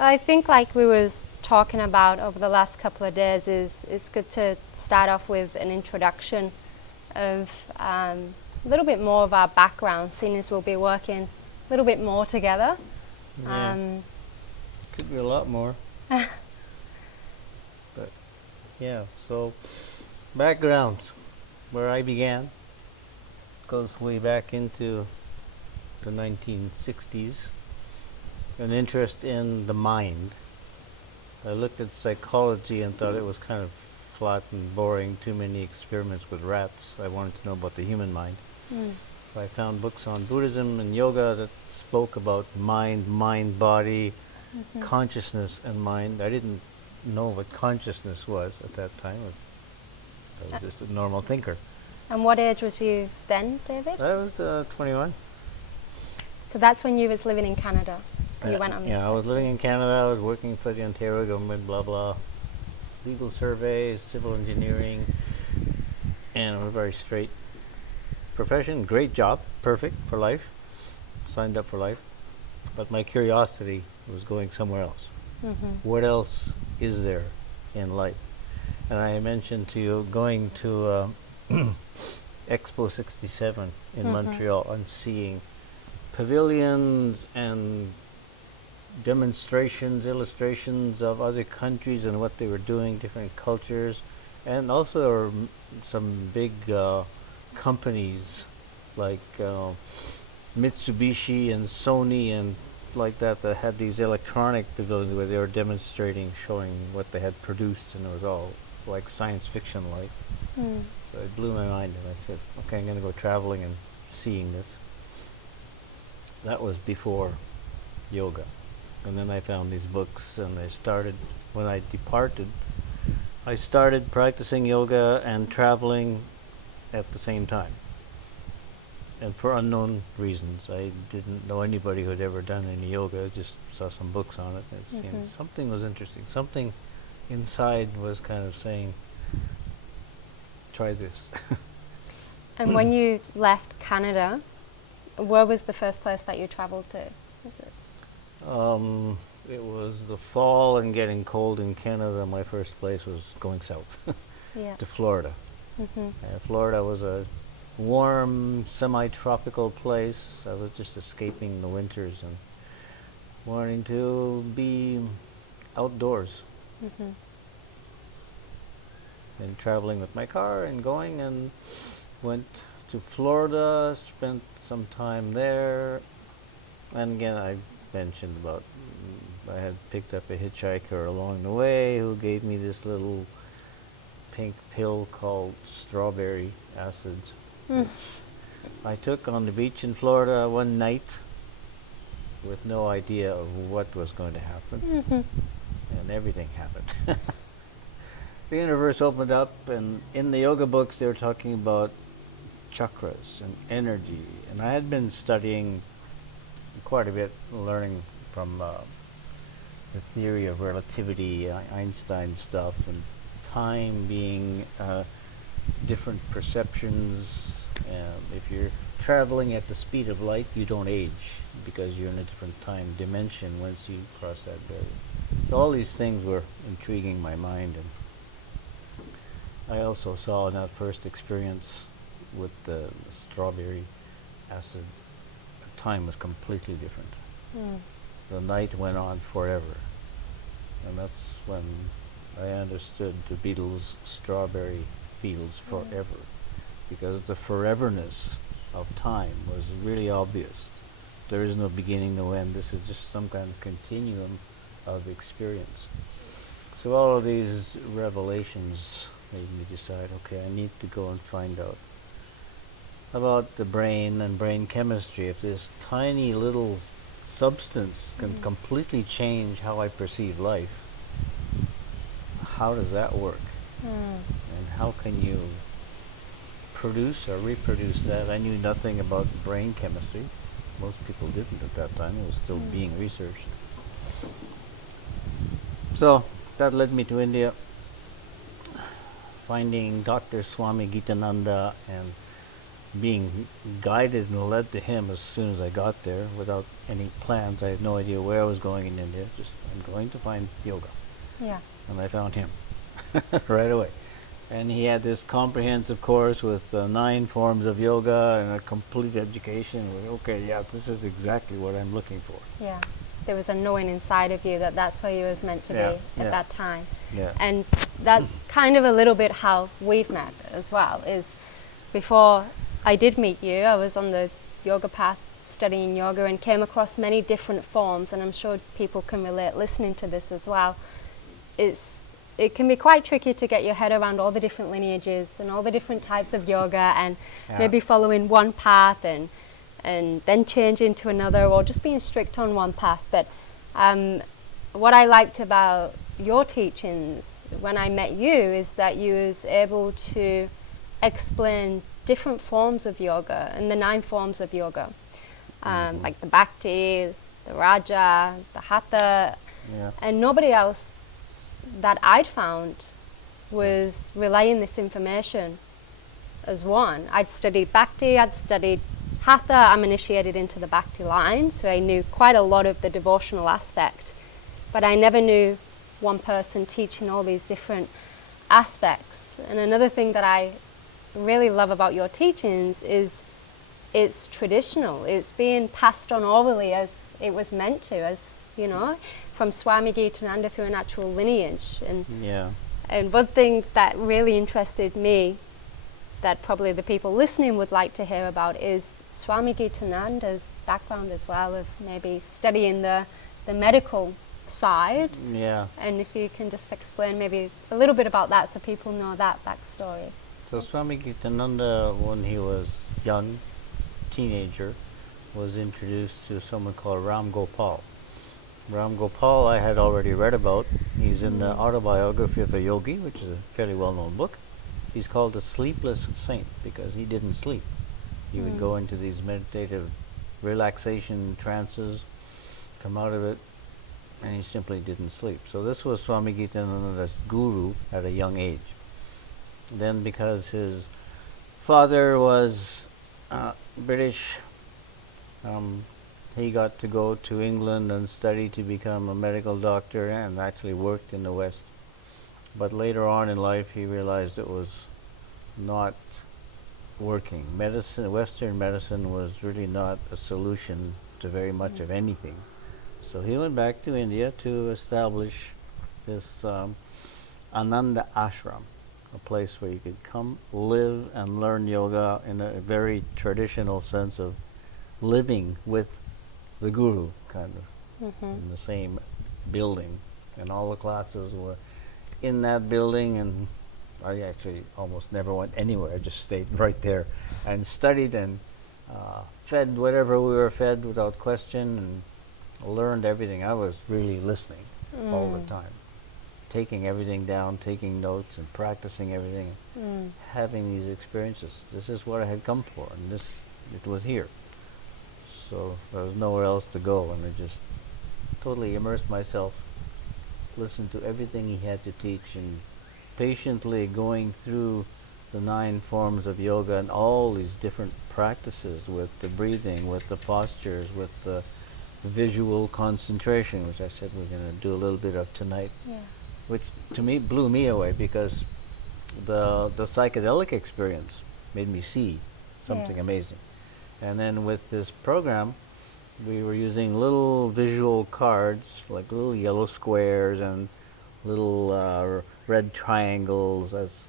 I think like we was talking about over the last couple of days is it's good to start off with an introduction of a little bit more of our background, seeing as we'll be working a little bit more together. Yeah, could be a lot more, but yeah. So backgrounds, where I began, goes way back into the 1960s. An interest in the mind. I looked at psychology and thought it was kind of flat and boring, too many experiments with rats. I wanted to know about the human mind. Mm. So I found books on Buddhism and yoga that spoke about mind, body, consciousness, and mind. I didn't know what consciousness was at that time. I was just a normal thinker. And what age was you then, David? I was 21. So that's when you was living in Canada. You went on this. Yeah, I was living in Canada. I was working for the Ontario government, blah blah, legal surveys, civil engineering, and a very straight profession. Great job, perfect for life. Signed up for life, but my curiosity was going somewhere else. What else is there in life? And I mentioned to you going to Expo 67 in Montreal and seeing pavilions and demonstrations, illustrations of other countries and what they were doing, different cultures, and also there were some big companies like Mitsubishi and Sony and like that had these electronic pavilions where they were demonstrating, showing what they had produced, and it was all like science fiction like. So it blew my mind, and I said, okay, I'm going to go traveling and seeing this. That was before yoga. And then I found these books, and I started, when I departed, I started practicing yoga and traveling at the same time. And for unknown reasons, I didn't know anybody who had ever done any yoga, just saw some books on it. It seemed something was interesting. Something inside was kind of saying, try this. And when you left Canada, where was the first place that you traveled to? Was it? It was the fall and getting cold in Canada. My first place was going south Yeah. to Florida. Florida was a warm, semi-tropical place. I was just escaping the winters and wanting to be outdoors. And traveling with my car and going, and went to Florida, spent some time there. And again, I mentioned about I had picked up a hitchhiker along the way who gave me this little pink pill called strawberry acid, which I took on the beach in Florida one night with no idea of what was going to happen. And everything happened. The universe opened up, and in the yoga books they were talking about chakras and energy, and I had been studying quite a bit, learning from the theory of relativity, Einstein stuff, and time being different perceptions. If you're traveling at the speed of light, you don't age because you're in a different time dimension once you cross that barrier. So all these things were intriguing my mind, and I also saw in that first experience with the strawberry acid, the time was completely different. The night went on forever, and that's when I understood the Beatles' Strawberry Fields Forever, because the foreverness of time was really obvious. There is no beginning, no end. This is just some kind of continuum of experience. So all of these revelations made me decide, okay, I need to go and find out about the brain and brain chemistry. If this tiny little substance can completely change how I perceive life, how does that work? And how can you produce or reproduce that? I knew nothing about brain chemistry. Most people didn't at that time. It was still being researched. So that led me to India, finding Dr. Swami Gitananda and being guided and led to him as soon as I got there without any plans. I had no idea where I was going in India. Just, I'm going to find yoga. Yeah. And I found him right away. And he had this comprehensive course with 9 forms of yoga and a complete education. Okay, yeah, this is exactly what I'm looking for. Yeah. There was a knowing inside of you that that's where you was meant to be at that time. Yeah. And that's kind of a little bit how we've met as well, is before I did meet you, I was on the yoga path studying yoga and came across many different forms, and I'm sure people can relate listening to this as well. It can be quite tricky to get your head around all the different lineages and all the different types of yoga, and maybe following one path and then changing to another, or just being strict on one path. But what I liked about your teachings when I met you is that you was able to explain different forms of yoga and the 9 forms of yoga, like the Bhakti, the Raja, the Hatha, and nobody else that I'd found was relaying this information as one. I'd studied Bhakti, I'd studied Hatha, I'm initiated into the Bhakti line, so I knew quite a lot of the devotional aspect, but I never knew one person teaching all these different aspects. And another thing that I really love about your teachings is it's traditional. It's being passed on orally as it was meant to, as you know, from Swami Gitananda through a natural lineage. And one thing that really interested me, that probably the people listening would like to hear about, is Swami Gitananda's background as well, of maybe studying the medical side. Yeah. And if you can just explain maybe a little bit about that so people know that backstory. So Swami Gitananda, when he was young, teenager, was introduced to someone called Ram Gopal. Ram Gopal I had already read about. He's in the autobiography of a yogi, which is a fairly well-known book. He's called the sleepless saint because he didn't sleep. He would go into these meditative relaxation trances, come out of it, and he simply didn't sleep. So this was Swami Gitananda's guru at a young age. Then because his father was British, he got to go to England and study to become a medical doctor and actually worked in the West. But later on in life he realized it was not working. Medicine, Western medicine, was really not a solution to very much of anything. So he went back to India to establish this Ananda Ashram, a place where you could come, live, and learn yoga in a very traditional sense of living with the guru, kind of, in the same building. And all the classes were in that building, and I actually almost never went anywhere. I just stayed right there and studied and fed whatever we were fed without question, and learned everything. I was really listening all the time, taking everything down, taking notes and practicing everything, having these experiences. This is what I had come for, and it was here. So there was nowhere else to go, and I just totally immersed myself, listened to everything he had to teach, and patiently going through the 9 forms of yoga and all these different practices with the breathing, with the postures, with the visual concentration, which I said we're going to do a little bit of tonight, which to me blew me away, because the psychedelic experience made me see something amazing. And then with this program, we were using little visual cards, like little yellow squares and little red triangles as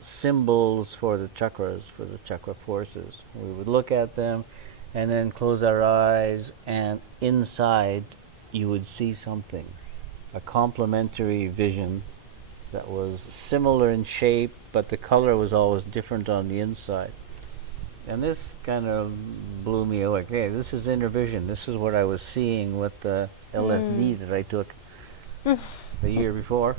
symbols for the chakras, for the chakra forces. We would look at them and then close our eyes, and inside you would see something, a complementary vision that was similar in shape, but the color was always different on the inside. And this kind of blew me away. Okay, this is inner vision. This is what I was seeing with the LSD that I took the year before.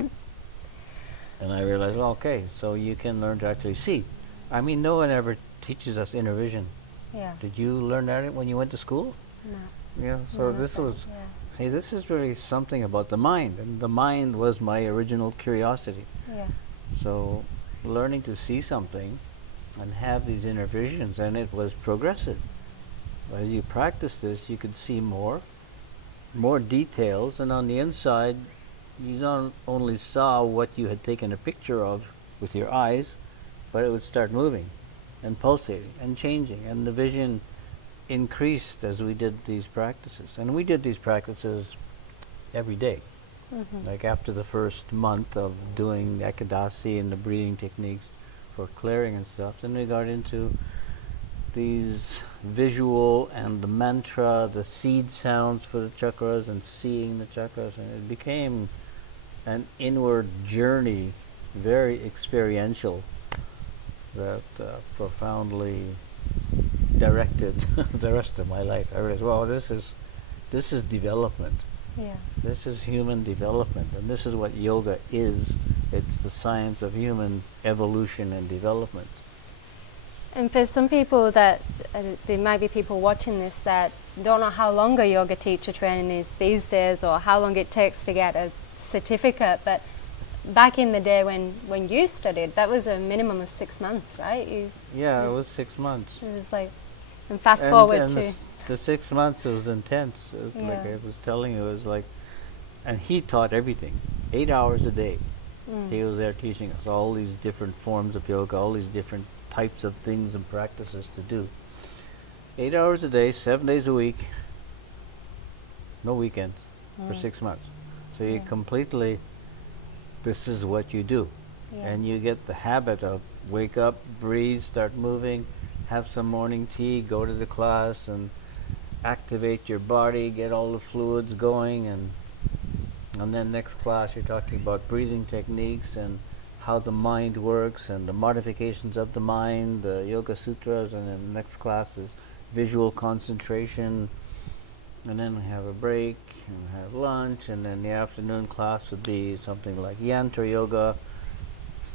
And I realized, well, okay, so you can learn to actually see. I mean, no one ever teaches us inner vision. Yeah. Did you learn that when you went to school? No. Yeah, so this was, hey, this is really something about the mind. And the mind was my original curiosity. Yeah. So learning to see something and have these inner visions, and it was progressive. As you practice this, you could see more details, and on the inside, you not only saw what you had taken a picture of with your eyes, but it would start moving and pulsating and changing, and the vision increased as we did these practices. And we did these practices every day. Like after the first month of doing ekadasi and the breathing techniques for clearing and stuff, then we got into these visual and the mantra, the seed sounds for the chakras and seeing the chakras, and it became an inward journey, very experiential, that profoundly directed the rest of my life. I realized, well, this is development. Yeah. This is human development, and this is what yoga is. It's the science of human evolution and development. And for some people that, there might be people watching this that don't know how long a yoga teacher training is these days, or how long it takes to get a certificate, but back in the day when you studied, that was a minimum of 6 months, right? It was 6 months. It was like, and fast forward and to... the 6 months, it was intense. It was like I was telling you, it was like, and he taught everything, 8 hours a day. He was there teaching us all these different forms of yoga, all these different types of things and practices to do. 8 hours a day, 7 days a week, no weekends, for 6 months. So you completely, this is what you do. And you get the habit of wake up, breathe, start moving, have some morning tea, go to the class and activate your body, get all the fluids going, and then next class you're talking about breathing techniques and how the mind works and the modifications of the mind, the Yoga Sutras, and then the next class is visual concentration, and then we have a break and we have lunch, and then the afternoon class would be something like Yantra Yoga,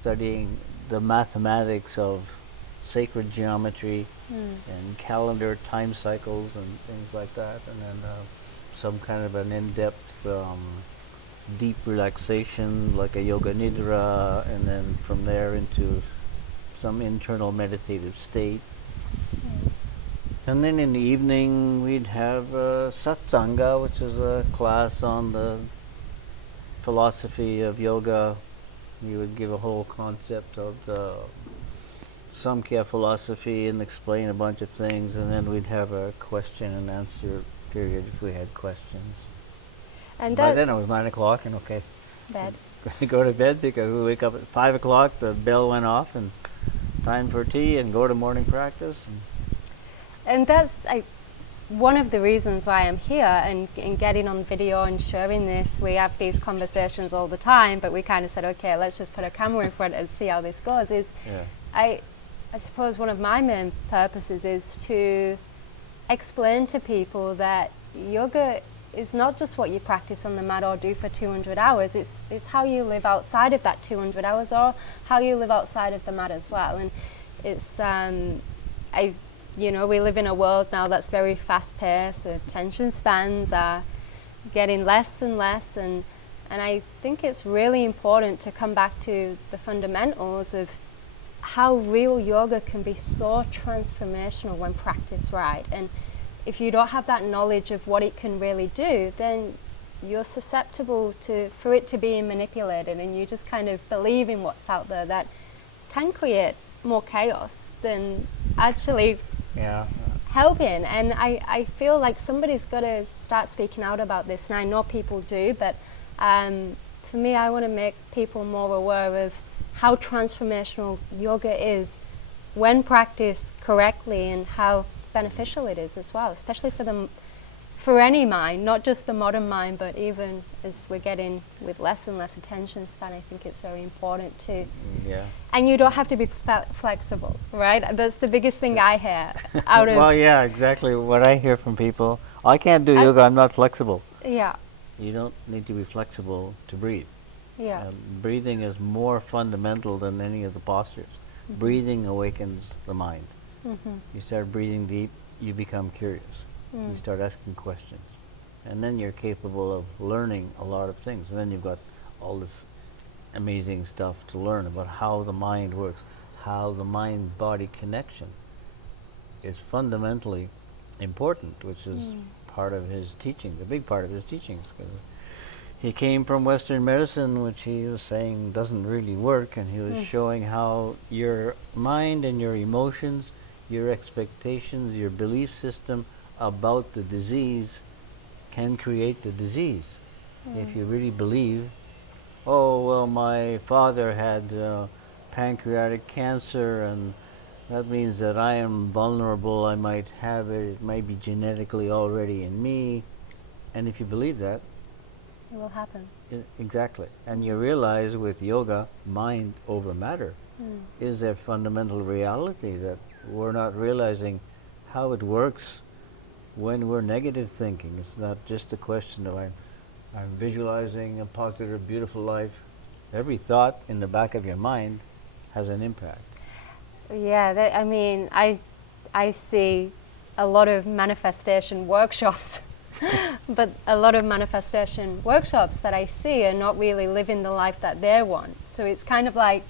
studying the mathematics of sacred geometry and calendar time cycles and things like that, and then some kind of an in-depth deep relaxation like a yoga nidra, and then from there into some internal meditative state. And then in the evening we'd have satsanga, which is a class on the philosophy of yoga. You would give a whole concept of the Samkhya philosophy and explain a bunch of things, and then we'd have a question and answer period if we had questions. And by then it was 9 o'clock, and okay, bed. go to bed, because we wake up at 5 o'clock, the bell went off, and time for tea and go to morning practice. And that's one of the reasons why I'm here and getting on video and sharing this. We have these conversations all the time, but we kind of said, okay, let's just put a camera in front and see how this goes. I suppose one of my main purposes is to explain to people that yoga is not just what you practice on the mat or do for 200 hours. It's how you live outside of that 200 hours, or how you live outside of the mat as well. And it's we live in a world now that's very fast paced. Attention spans are getting less and less, and I think it's really important to come back to the fundamentals of how real yoga can be so transformational when practiced right. And if you don't have that knowledge of what it can really do, then you're susceptible for it to be manipulated, and you just kind of believe in what's out there that can create more chaos than actually helping. And I feel like somebody's got to start speaking out about this, and I know people do, but for me, I want to make people more aware of how transformational yoga is when practiced correctly, and how beneficial it is as well, especially for any mind, not just the modern mind, but even as we're getting with less and less attention span. I think it's very important to. And you don't have to be flexible, right? That's the biggest thing I hear out of. Well, yeah, exactly what I hear from people. I can't do yoga, I'm not flexible. Yeah. You don't need to be flexible to breathe. Yeah. Breathing is more fundamental than any of the postures. Breathing awakens the mind. You start breathing deep, you become curious. You start asking questions. And then you're capable of learning a lot of things. And then you've got all this amazing stuff to learn about how the mind works, how the mind-body connection is fundamentally important, which is part of his teaching, a big part of his teachings. 'Cause he came from Western medicine, which he was saying doesn't really work, and he was showing how your mind and your emotions, your expectations, your belief system about the disease can create the disease. If you really believe, oh, well, my father had pancreatic cancer, and that means that I am vulnerable, I might have it, it might be genetically already in me. And if you believe that, It will happen. exactly. And you realize with yoga, mind over matter is a fundamental reality that we're not realizing how it works when we're negative thinking. It's not just a question of I'm visualizing a positive, beautiful life. Every thought in the back of your mind has an impact. Yeah, I mean, I see a lot of manifestation workshops, but a lot of manifestation workshops that I see are not really living the life that they want. So it's kind of like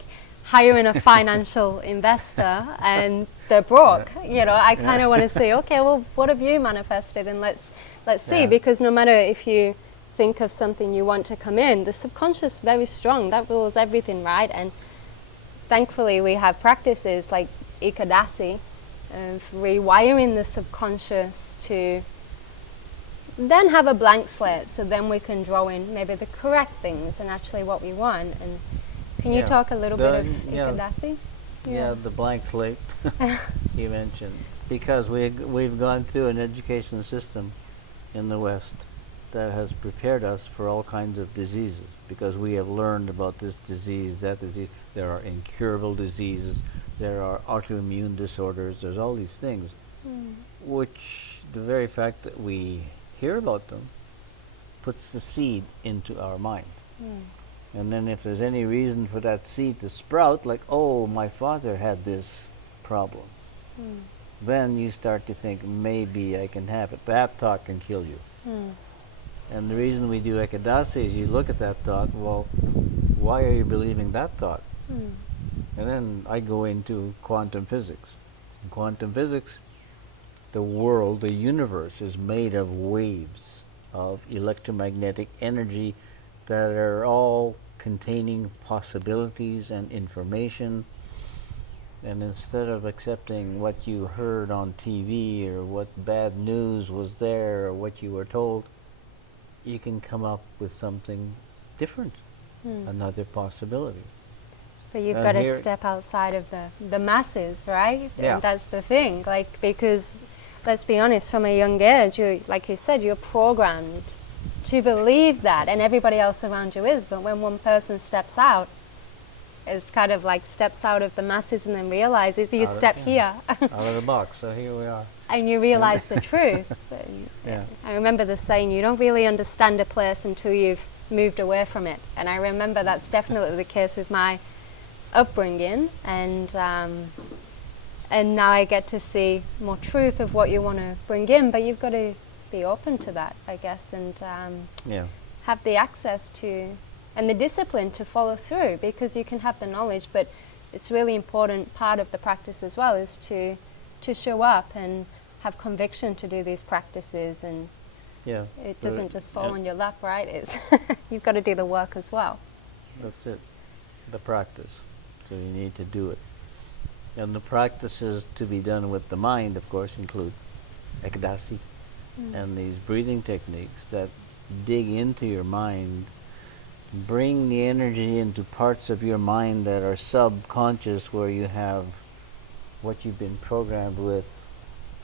hiring a financial investor and they're broke. You know, I kind of want to say, okay, well, what have you manifested, and let's see, because no matter if you think of something you want to come in, the subconscious is very strong. That rules everything, right? And thankfully, we have practices like Ikadasi of rewiring the subconscious to then have a blank slate, so then we can draw in maybe the correct things and actually what we want. And can you talk a little bit of Ikadasi? Yeah, the blank slate you mentioned. Because we've gone through an education system in the West that has prepared us for all kinds of diseases, because we have learned about this disease, that disease. There are incurable diseases, there are autoimmune disorders, there's all these things, which the very fact that we hear about them puts the seed into our mind. And then if there's any reason for that seed to sprout, like, oh, my father had this problem, then you start to think, maybe I can have it. That thought can kill you. And the reason we do Ekadasi is you look at that thought, well, why are you believing that thought? And then I go into quantum physics. In quantum physics, the world, the universe, is made of waves of electromagnetic energy that are all containing possibilities and information. And instead of accepting what you heard on TV or what bad news was there or what you were told, you can come up with something different, another possibility. But you've got to step outside of the masses, right? Yeah. And that's the thing, like, because let's be honest, from a young age, you, like you said, you're programmed to believe that, and everybody else around you is. But when one person steps out, it's kind of like steps out of the masses and then realizes you step here. Out of the box, so here we are. And you realize the truth. Yeah. I remember the saying, you don't really understand a place until you've moved away from it. And I remember that's definitely the case with my upbringing, and now I get to see more truth of what you want to bring in, but you've got to be open to that, I guess, and have the access to and the discipline to follow through, because you can have the knowledge, but it's really important part of the practice as well is to show up and have conviction to do these practices, and it doesn't just fall on your lap, right? It's you've got to do the work as well. That's it, the practice. So you need to do it. And the practices to be done with the mind, of course, include Ekadasi and these breathing techniques that dig into your mind, bring the energy into parts of your mind that are subconscious, where you have what you've been programmed with,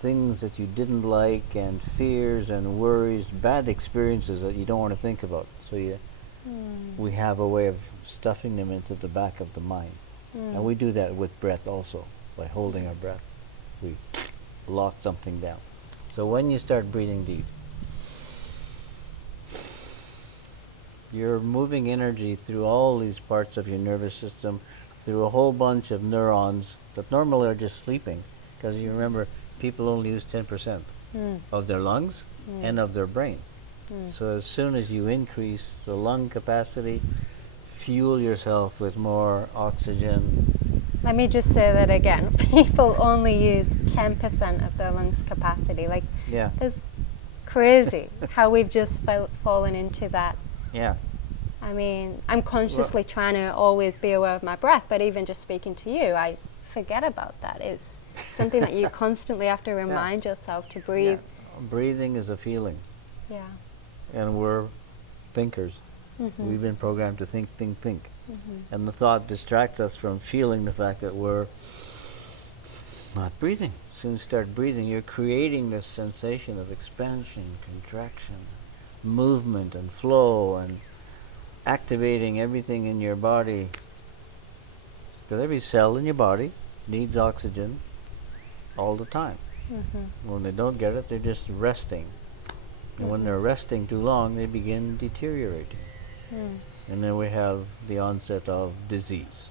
things that you didn't like, and fears and worries, bad experiences that you don't want to think about. So we have a way of stuffing them into the back of the mind. And we do that with breath also. By holding our breath, we lock something down. So when you start breathing deep, you're moving energy through all these parts of your nervous system, through a whole bunch of neurons that normally are just sleeping. Because you remember, people only use 10% of their lungs and of their brain. So as soon as you increase the lung capacity, fuel yourself with more oxygen, Let me just say that again. People only use 10% of their lungs capacity. Like, Yeah. it's crazy how we've just fallen into that. Yeah. I mean, I'm consciously trying to always be aware of my breath, but even just speaking to you, I forget about that. It's something that you constantly have to remind yourself to breathe. Yeah. Breathing is a feeling, Yeah. and we're thinkers. Mm-hmm. We've been programmed to think, think, think. Mm-hmm. And the thought distracts us from feeling the fact that we're not breathing. As soon as you start breathing, you're creating this sensation of expansion, contraction, movement, and flow, and activating everything in your body. Because every cell in your body needs oxygen all the time. Mm-hmm. When they don't get it, they're just resting. And when they're resting too long, they begin deteriorating. Mm. And then we have the onset of disease.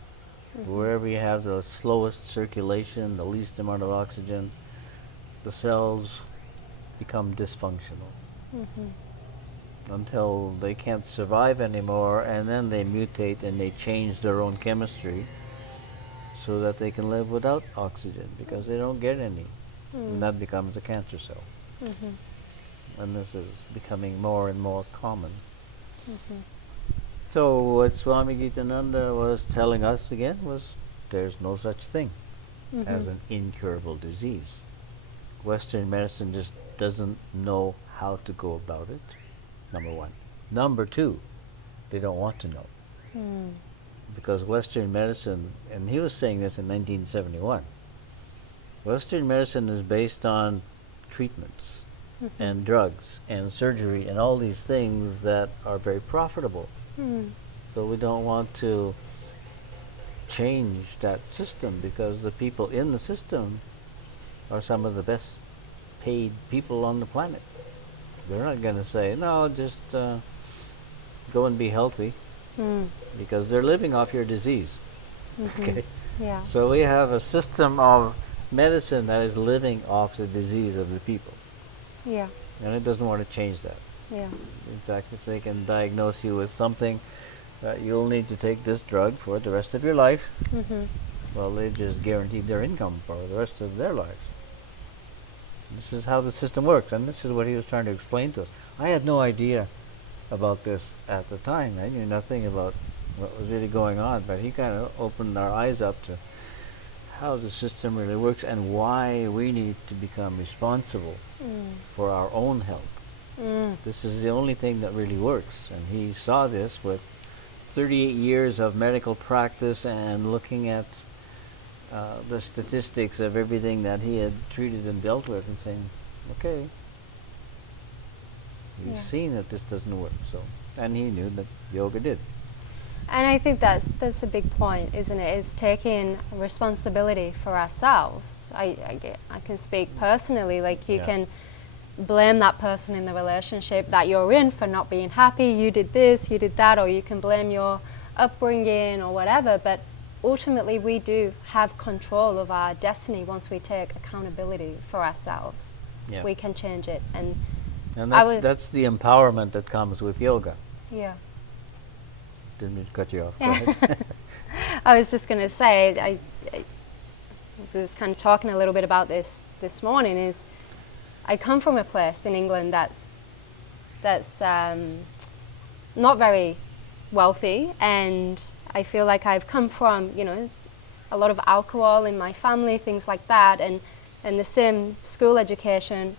Wherever you have the slowest circulation, the least amount of oxygen, the cells become dysfunctional until they can't survive anymore, and then they mutate and they change their own chemistry so that they can live without oxygen because they don't get any. And that becomes a cancer cell. And this is becoming more and more common. So what Swami Gitananda was telling us again was there's no such thing as an incurable disease. Western medicine just doesn't know how to go about it, number one. Number two, they don't want to know. Because Western medicine, and he was saying this in 1971, Western medicine is based on treatments and drugs and surgery and all these things that are very profitable. So we don't want to change that system because the people in the system are some of the best paid people on the planet. They're not going to say, no, just go and be healthy because they're living off your disease. Okay. Yeah. So we have a system of medicine that is living off the disease of the people. Yeah. And it doesn't want to change that. Yeah. In fact, if they can diagnose you with something that you'll need to take this drug for the rest of your life, well, they just guaranteed their income for the rest of their lives. This is how the system works, and this is what he was trying to explain to us. I had no idea about this at the time. I knew nothing about what was really going on, but he kind of opened our eyes up to how the system really works and why we need to become responsible for our own health. This is the only thing that really works, and he saw this with 38 years of medical practice and looking at the statistics of everything that he had treated and dealt with and saying, okay, we've seen that this doesn't work. So, and he knew that yoga did. And I think that's a big point, isn't it? It's taking responsibility for ourselves. I can speak personally, like you can blame that person in the relationship that you're in for not being happy, you did this, you did that, or you can blame your upbringing or whatever, but ultimately we do have control of our destiny once we take accountability for ourselves. Yeah. We can change it. And that's the empowerment that comes with yoga. Yeah. Didn't mean to cut you off. Go ahead. I was just going to say, I was kind of talking a little bit about this morning, is I come from a place in England that's not very wealthy, and I feel like I've come from, a lot of alcohol in my family, things like that, and the same school education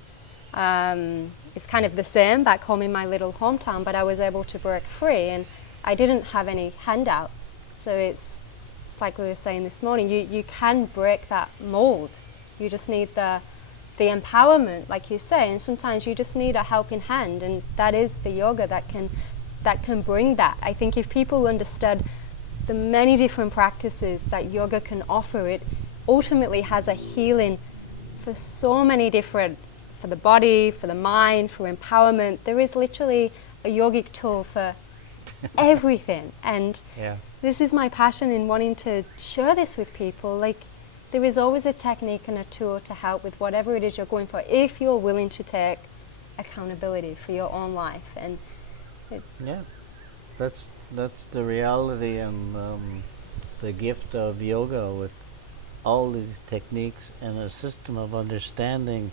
is kind of the same back home in my little hometown, but I was able to break free, and I didn't have any handouts. So it's like we were saying this morning, you can break that mold. You just need the empowerment, like you say, and sometimes you just need a helping hand, and that is the yoga that can bring that. I think if people understood the many different practices that yoga can offer, it ultimately has a healing for so many different, for the body, for the mind, for empowerment. There is literally a yogic tool for everything, and this is my passion in wanting to share this with people. Like, there is always a technique and a tool to help with whatever it is you're going for, if you're willing to take accountability for your own life. And that's the reality and the gift of yoga with all these techniques and a system of understanding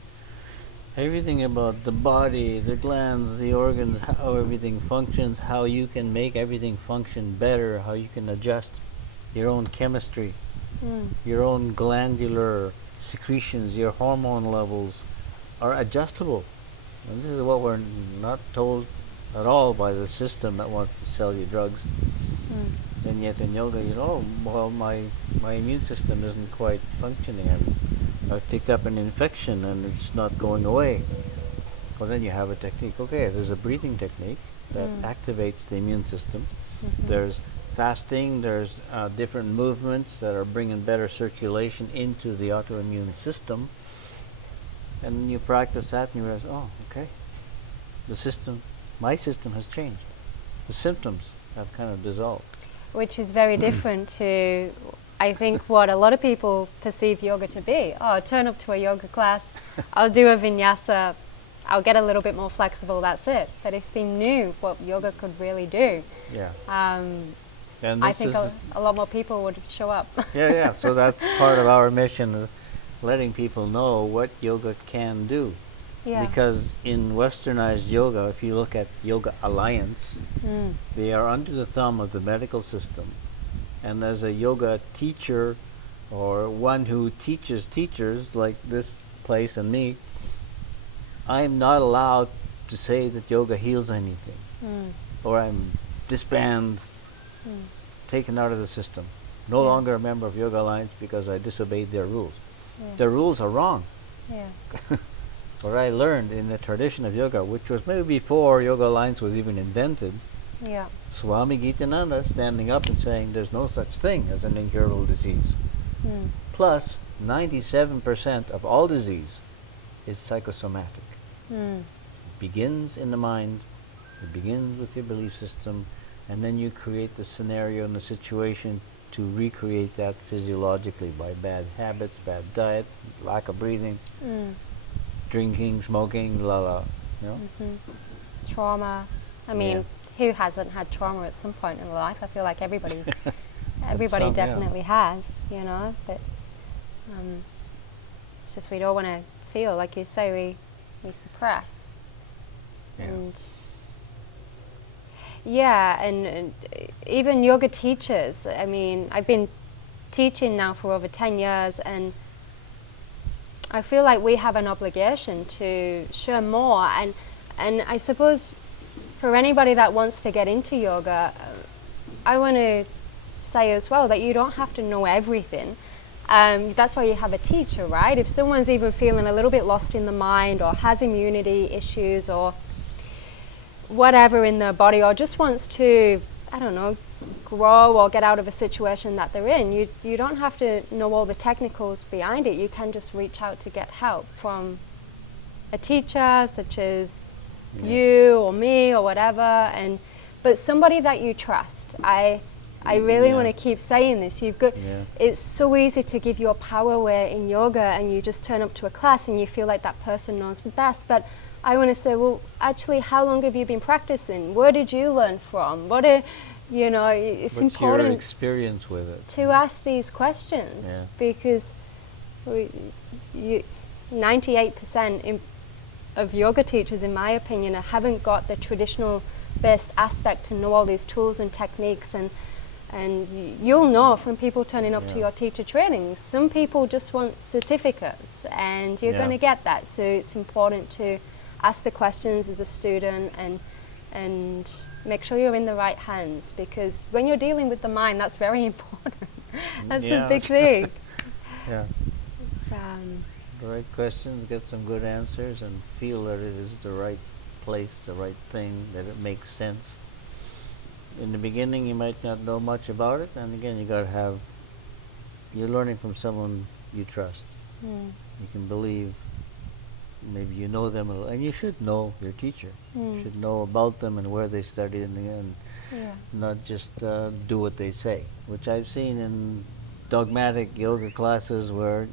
everything about the body, the glands, the organs, how everything functions, how you can make everything function better, how you can adjust your own chemistry, your own glandular secretions, your hormone levels are adjustable. And this is what we're not told at all by the system that wants to sell you drugs. And yet in yoga, well, my immune system isn't quite functioning. I've picked up an infection and it's not going away. Well, then you have a technique. Okay, there's a breathing technique that activates the immune system. There's fasting. There's different movements that are bringing better circulation into the autoimmune system. And you practice that and you realize, oh, okay, my system has changed. The symptoms have kind of dissolved. Which is very different to, I think, what a lot of people perceive yoga to be. Oh, I'll turn up to a yoga class, I'll do a vinyasa, I'll get a little bit more flexible, that's it. But if they knew what yoga could really do, I think a lot more people would show up. Yeah. So that's part of our mission, letting people know what yoga can do. Yeah. Because in westernized yoga, if you look at Yoga Alliance, they are under the thumb of the medical system. And as a yoga teacher, or one who teaches teachers like this place and me, I'm not allowed to say that yoga heals anything. Or I'm disbanded, taken out of the system. No longer a member of Yoga Alliance because I disobeyed their rules. Their rules are wrong. What I learned in the tradition of yoga, which was maybe before Yoga Alliance was even invented, Swami Gitananda standing up and saying there's no such thing as an incurable disease. Plus, 97% of all disease is psychosomatic. It begins in the mind, it begins with your belief system, and then you create the scenario and the situation to recreate that physiologically by bad habits, bad diet, lack of breathing, drinking, smoking, Trauma. I mean, who hasn't had trauma at some point in life? I feel like everybody definitely has, but it's just we don't want to feel, like you say, we suppress. And even yoga teachers, I mean, I've been teaching now for over 10 years, and I feel like we have an obligation to share more, and I suppose for anybody that wants to get into yoga, I want to say as well that you don't have to know everything. That's why you have a teacher, right? If someone's even feeling a little bit lost in the mind, or has immunity issues, or whatever in their body, or just wants to, I don't know, grow or get out of a situation that they're in, you don't have to know all the technicals behind it. You can just reach out to get help from a teacher such as you or me or whatever, but somebody that you trust. I really want to keep saying this. It's so easy to give your power away in yoga, and you just turn up to a class and you feel like that person knows best. But I want to say, well, actually, how long have you been practicing? Where did you learn from? It's What's important your experience with it? to ask these questions, because 98% of yoga teachers, in my opinion, haven't got the traditional based aspect to know all these tools and techniques, and you'll know from people turning up to your teacher trainings. Some people just want certificates, and you're going to get that. So it's important to ask the questions as a student, and make sure you're in the right hands, because when you're dealing with the mind, that's very important. That's a big thing. It's, the right questions, get some good answers, and feel that it is the right place, the right thing, that it makes sense. In the beginning, you might not know much about it, and again, you're learning from someone you trust. You can believe, maybe you know them, and you should know your teacher. You should know about them and where they studied, and not just do what they say, which I've seen in dogmatic yoga classes where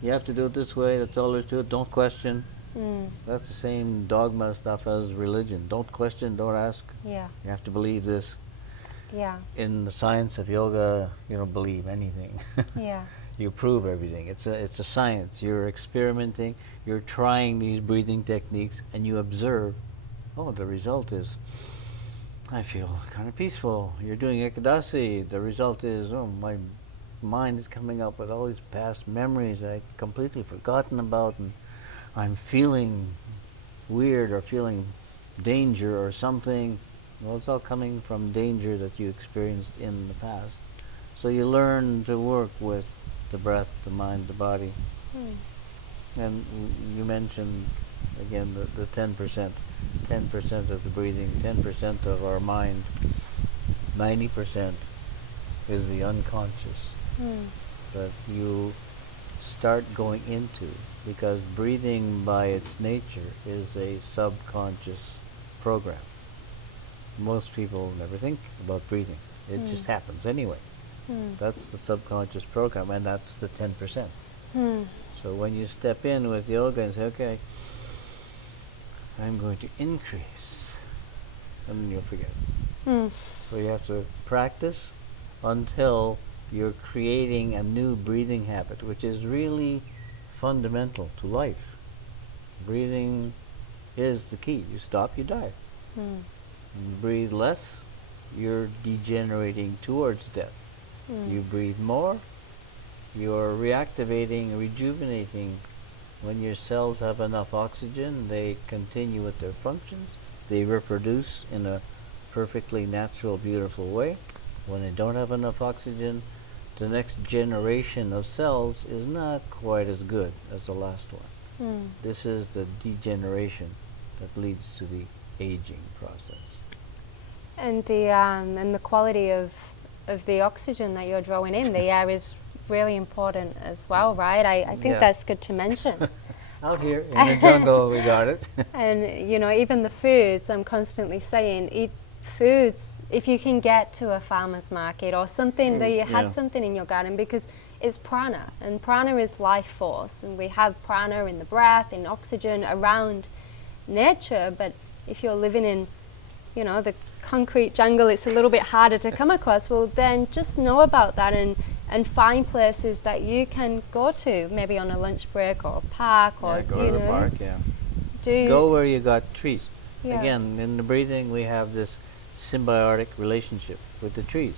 you have to do it this way, that's all there is to it, don't question. That's the same dogma stuff as religion. Don't question, don't ask. You have to believe this. In the science of yoga, you don't believe anything. You prove everything. It's a science. You're experimenting. You're trying these breathing techniques, and you observe. Oh, the result is I feel kind of peaceful. You're doing ekadasi. The result is, oh, my mind is coming up with all these past memories that I'd completely forgotten about, and I'm feeling weird or feeling danger or something. Well, it's all coming from danger that you experienced in the past. So you learn to work with the breath, the mind, the body. And you mentioned, again, the 10%. 10% of the breathing, 10% of our mind, 90% is the unconscious that you start going into, because breathing by its nature is a subconscious program. Most people never think about breathing. It just happens anyway. That's the subconscious program, and that's the 10%. So when you step in with yoga and say, okay, I'm going to increase, and then you'll forget. So you have to practice until you're creating a new breathing habit, which is really fundamental to life. Breathing is the key. You stop, you die. You breathe less, you're degenerating towards death. You breathe more, you're reactivating, rejuvenating. When your cells have enough oxygen, they continue with their functions. They reproduce in a perfectly natural, beautiful way. When they don't have enough oxygen, the next generation of cells is not quite as good as the last one. This is the degeneration that leads to the aging process. And the quality of the oxygen that you're drawing in, the air is really important as well, right? I think that's good to mention. Out here in the jungle, we got it. And, you know, even the foods, I'm constantly saying, eat foods if you can get to a farmer's market or something that you have something in your garden, because it's prana, and prana is life force, and we have prana in the breath, in oxygen around nature. But if you're living in, you know, the concrete jungle, it's a little bit harder to come across. Well, then just know about that and find places that you can go to, maybe on a lunch break or a park, or go to the park. Go where you got trees. Again, in the breathing, we have this symbiotic relationship with the trees.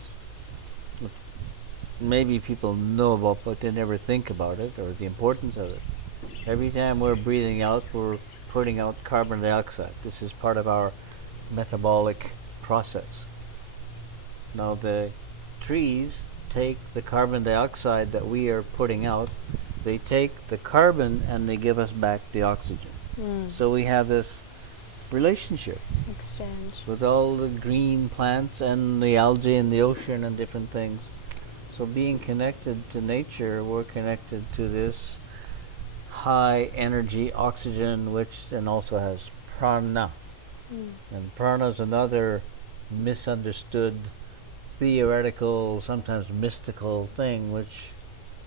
Maybe people know about, but they never think about it or the importance of it. Every time we're breathing out, we're putting out carbon dioxide. This is part of our metabolic process. Now the trees take the carbon dioxide that we are putting out, they take the carbon and they give us back the oxygen. So we have this relationship exchange with all the green plants and the algae in the ocean and different things. So being connected to nature, we're connected to this high energy oxygen, which then also has prana. And prana is another misunderstood, theoretical, sometimes mystical thing, which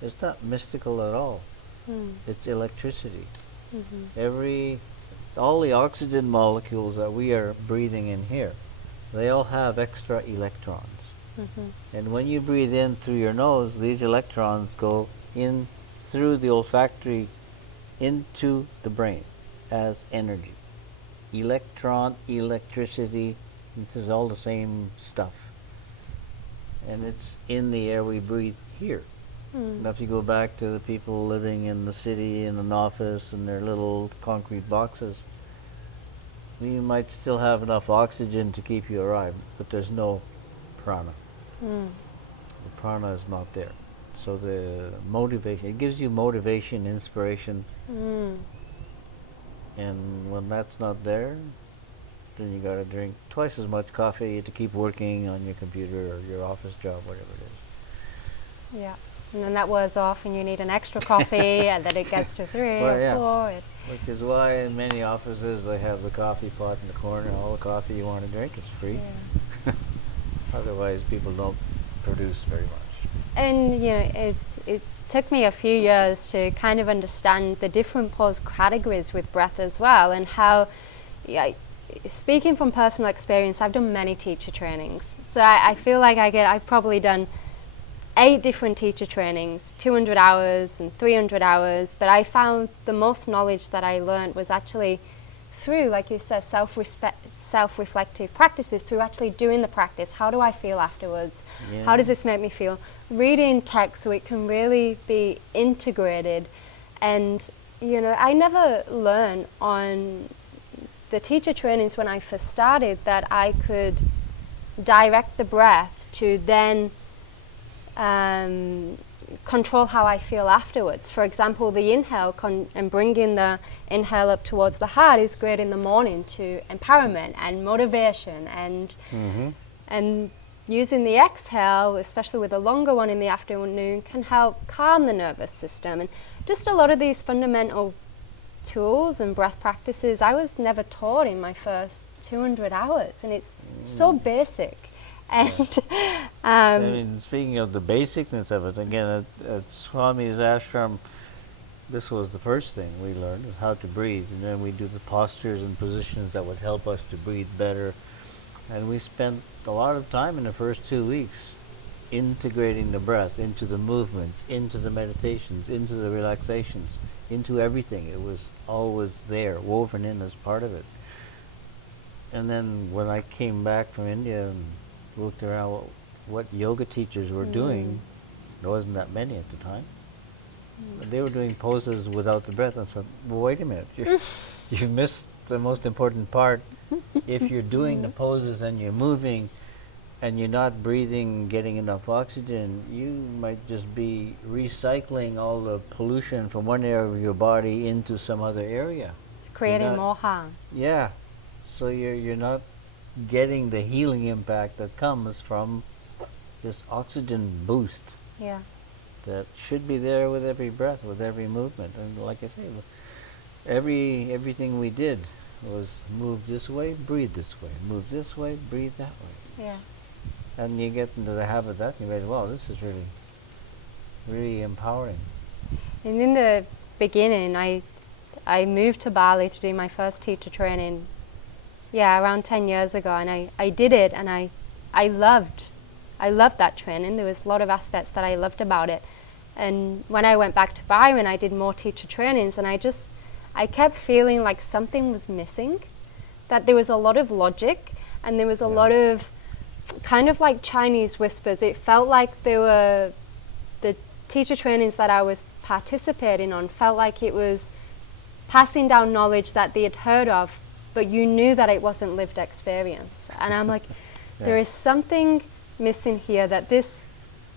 is not mystical at all. It's electricity. All the oxygen molecules that we are breathing in here, they all have extra electrons. And when you breathe in through your nose, these electrons go in through the olfactory into the brain as energy. Electron, electricity, this is all the same stuff. And it's in the air we breathe here. Now if you go back to the people living in the city in an office in their little concrete boxes, you might still have enough oxygen to keep you alive, but there's no prana. The prana is not there. So the motivation, it gives you motivation, inspiration. And when that's not there, then you got to drink twice as much coffee to keep working on your computer or your office job, whatever it is. Yeah. And then that wears off and you need an extra coffee and then it gets to 3 or 4. Which is why in many offices they have the coffee pot in the corner. All the coffee you want to drink is free. Otherwise people don't produce very much. And you know, it took me a few years to kind of understand the different pose categories with breath as well, and how, speaking from personal experience, I've done many teacher trainings. So I feel like I've probably done 8 different teacher trainings, 200 hours and 300 hours, but I found the most knowledge that I learned was actually through, like you said, self-reflective practices, through actually doing the practice. How do I feel afterwards? Yeah. How does this make me feel? Reading text so it can really be integrated. And, you know, I never learned on the teacher trainings when I first started that I could direct the breath to then control how I feel afterwards. For example, the inhale and bringing the inhale up towards the heart is great in the morning to empowerment and motivation, and and using the exhale, especially with a longer one in the afternoon, can help calm the nervous system. And just a lot of these fundamental tools and breath practices I was never taught in my first 200 hours, and it's so basic. And I mean, speaking of the basicness of it, again, at Swami's ashram, this was the first thing we learned, how to breathe. And then we do the postures and positions that would help us to breathe better. And we spent a lot of time in the first 2 weeks integrating the breath into the movements, into the meditations, into the relaxations, into everything. It was always there, woven in as part of it. And then when I came back from India and looked around what yoga teachers were doing, there wasn't that many at the time. But they were doing poses without the breath. I thought, well, wait a minute, you missed the most important part. If you're doing the poses and you're moving and you're not breathing, getting enough oxygen, you might just be recycling all the pollution from one area of your body into some other area. it's creating more harm. Yeah, so you're not getting the healing impact that comes from this oxygen boost Yeah. that should be there with every breath, with every movement. And like I say, everything we did was move this way, breathe this way, move this way, breathe that way. Yeah. And you get into the habit of that, and you realize, wow, this is really, really empowering. And in the beginning, I moved to Bali to do my first teacher training, around 10 years ago, and I did it, and I loved that training. There was a lot of aspects that I loved about it. And when I went back to Byron, I did more teacher trainings, and I kept feeling like something was missing, that there was a lot of logic, and there was a lot of kind of like Chinese whispers. It felt like there were the teacher trainings that I was participating on felt like it was passing down knowledge that they had heard of, but you knew that it wasn't lived experience. And I'm like, there is something missing here, that this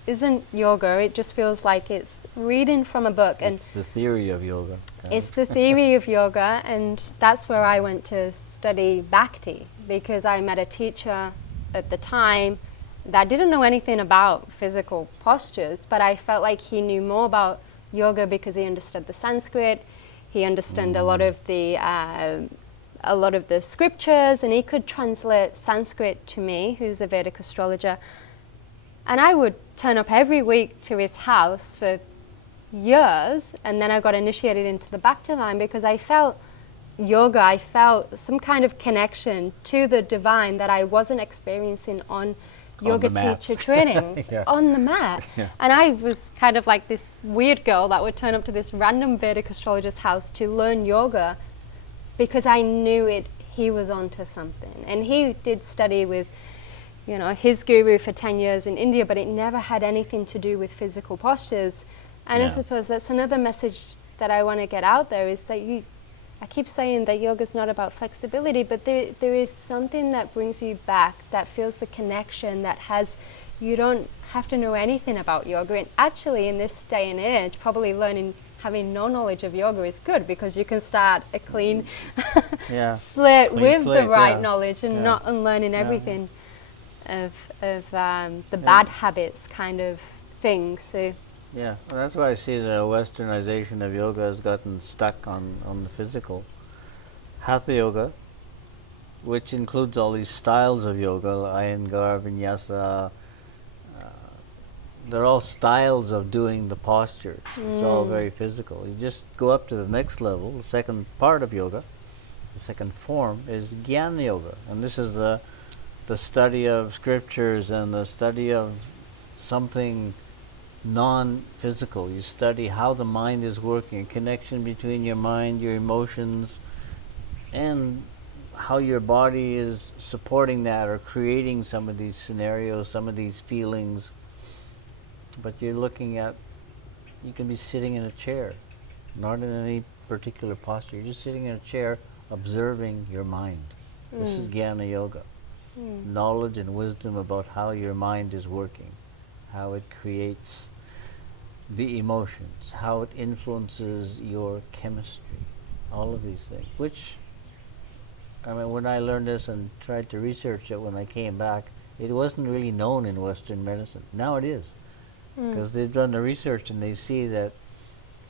isn't yoga. It just feels like it's reading from a book. And it's the theory of yoga. it's the theory of yoga, and that's where I went to study Bhakti, because I met a teacher at the time that didn't know anything about physical postures, but I felt like he knew more about yoga because he understood the Sanskrit, he understood a lot of the scriptures, and he could translate Sanskrit to me, who's a Vedic astrologer. And I would turn up every week to his house for years, and then I got initiated into the Bhakti line because I felt yoga, I felt some kind of connection to the divine that I wasn't experiencing on yoga teacher trainings on the mat. And I was kind of like this weird girl that would turn up to this random Vedic astrologer's house to learn yoga because I knew he was onto something. And he did study with, his guru for 10 years in India, but it never had anything to do with physical postures. And I suppose that's another message that I want to get out there, is that I keep saying that yoga is not about flexibility, but there is something that brings you back, that feels the connection, you don't have to know anything about yoga. And actually, in this day and age, probably having no knowledge of yoga is good, because you can start a clean slate with the right knowledge and not unlearning everything of the bad habits kind of thing. So. Yeah, well, that's why I see the westernization of yoga has gotten stuck on the physical. Hatha yoga, which includes all these styles of yoga, Iyengar, Vinyasa, they're all styles of doing the postures. It's all very physical. You just go up to the next level. The second part of yoga, the second form, is Jnana yoga. And this is the study of scriptures and the study of something non-physical. You study how the mind is working, a connection between your mind, your emotions, and how your body is supporting that or creating some of these scenarios, some of these feelings. But you're looking at, you can be sitting in a chair, not in any particular posture. You're just sitting in a chair observing your mind. This is Jnana Yoga. Knowledge and wisdom about how your mind is working, how it creates the emotions, how it influences your chemistry, all of these things. Which, I mean, when I learned this and tried to research it when I came back, it wasn't really known in Western medicine. Now it is, because they've done the research and they see that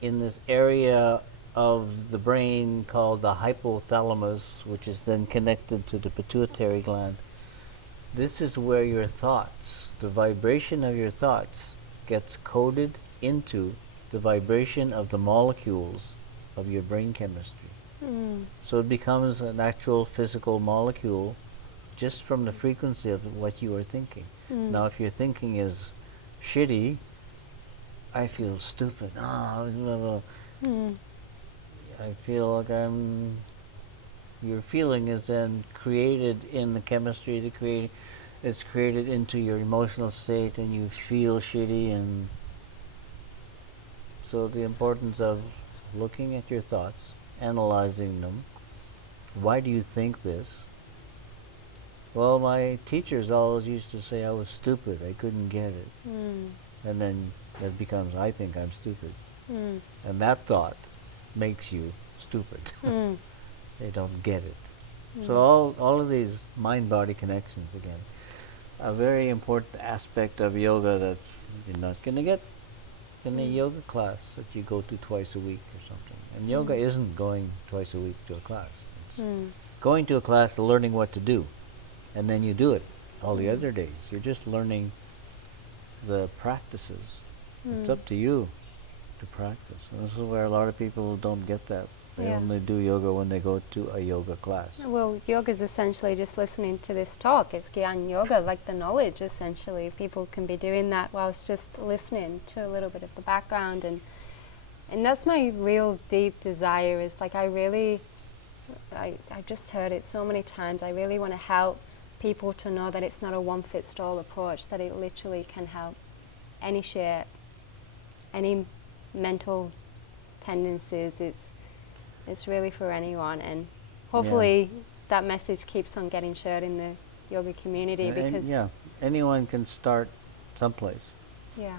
in this area of the brain called the hypothalamus, which is then connected to the pituitary gland, this is where your thoughts, the vibration of your thoughts, gets coded into the vibration of the molecules of your brain chemistry. So it becomes an actual physical molecule just from the frequency of what you are thinking. Now, if your thinking is shitty, I feel stupid. I feel like your feeling is then created in the chemistry to create. It's created into your emotional state, and you feel shitty. And so the importance of looking at your thoughts, analyzing them. Why do you think this? Well, my teachers always used to say I was stupid. I couldn't get it. And then that becomes, I think I'm stupid. And that thought makes you stupid. They don't get it. So all of these mind-body connections, again, a very important aspect of yoga that you're not going to get in a yoga class that you go to twice a week or something. And yoga isn't going twice a week to a class. It's going to a class, learning what to do, and then you do it all the other days. You're just learning the practices. It's up to you to practice. And this is where a lot of people don't get that. They only do yoga when they go to a yoga class. Well, yoga is essentially just listening to this talk. It's Gyan Yoga, like the knowledge, essentially. People can be doing that whilst just listening to a little bit of the background. And that's my real deep desire is, like, I just heard it so many times. I really want to help people to know that it's not a one-fits-all approach, that it literally can help any shape, any mental tendencies. It's really for anyone, and hopefully that message keeps on getting shared in the yoga community, because anyone can start someplace. You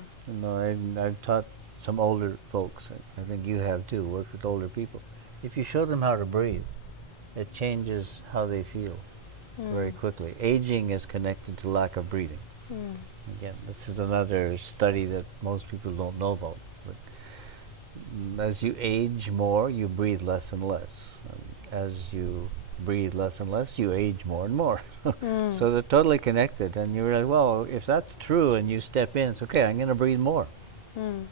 know, I've taught some older folks. I think you have too. Worked with older people. If you show them how to breathe, it changes how they feel very quickly. Aging is connected to lack of breathing. Again, this is another study that most people don't know about. As you age more, you breathe less and less. As you breathe less and less, you age more and more. So they're totally connected. And you realize, well, if that's true and you step in, it's okay, I'm going to breathe more.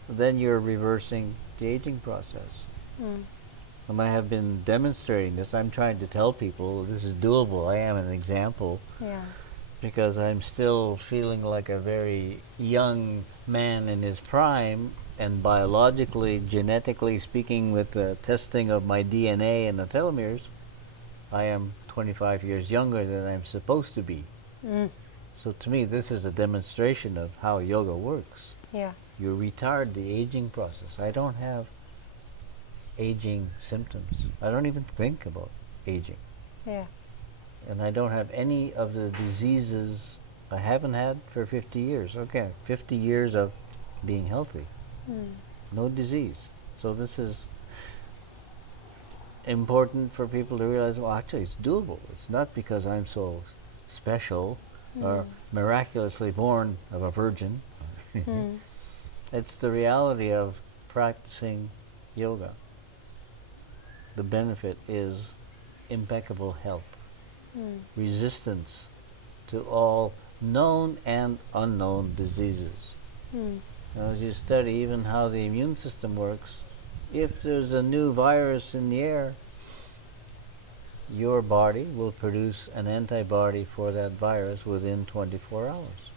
Then you're reversing the aging process. And I have been demonstrating this. I'm trying to tell people this is doable. I am an example. Because I'm still feeling like a very young man in his prime, and biologically, genetically speaking, with the testing of my DNA and the telomeres, I am 25 years younger than I'm supposed to be. So to me, this is a demonstration of how yoga works. You retard the aging process. I don't have aging symptoms. I don't even think about aging. And I don't have any of the diseases I haven't had for 50 years. Okay, 50 years of being healthy. No disease. So this is important for people to realize, well, actually it's doable. It's not because I'm so special or miraculously born of a virgin. It's the reality of practicing yoga. The benefit is impeccable health. Resistance to all known and unknown diseases. As you study even how the immune system works, if there's a new virus in the air, your body will produce an antibody for that virus within 24 hours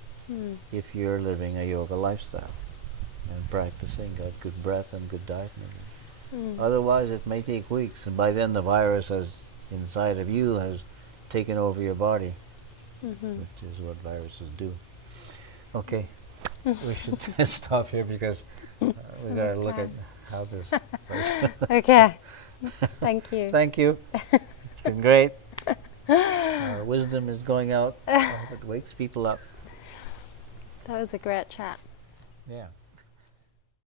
if you're living a yoga lifestyle. and practicing, got good breath and good diet. Mm. Otherwise, it may take weeks, and by then the virus has inside of you has taken over your body, Mm-hmm. which is what viruses do. Okay, we should stop here because we gotta look at how this goes. Okay. Thank you. Thank you. It's been great. Our wisdom is going out. I hope it wakes people up. That was a great chat. Yeah.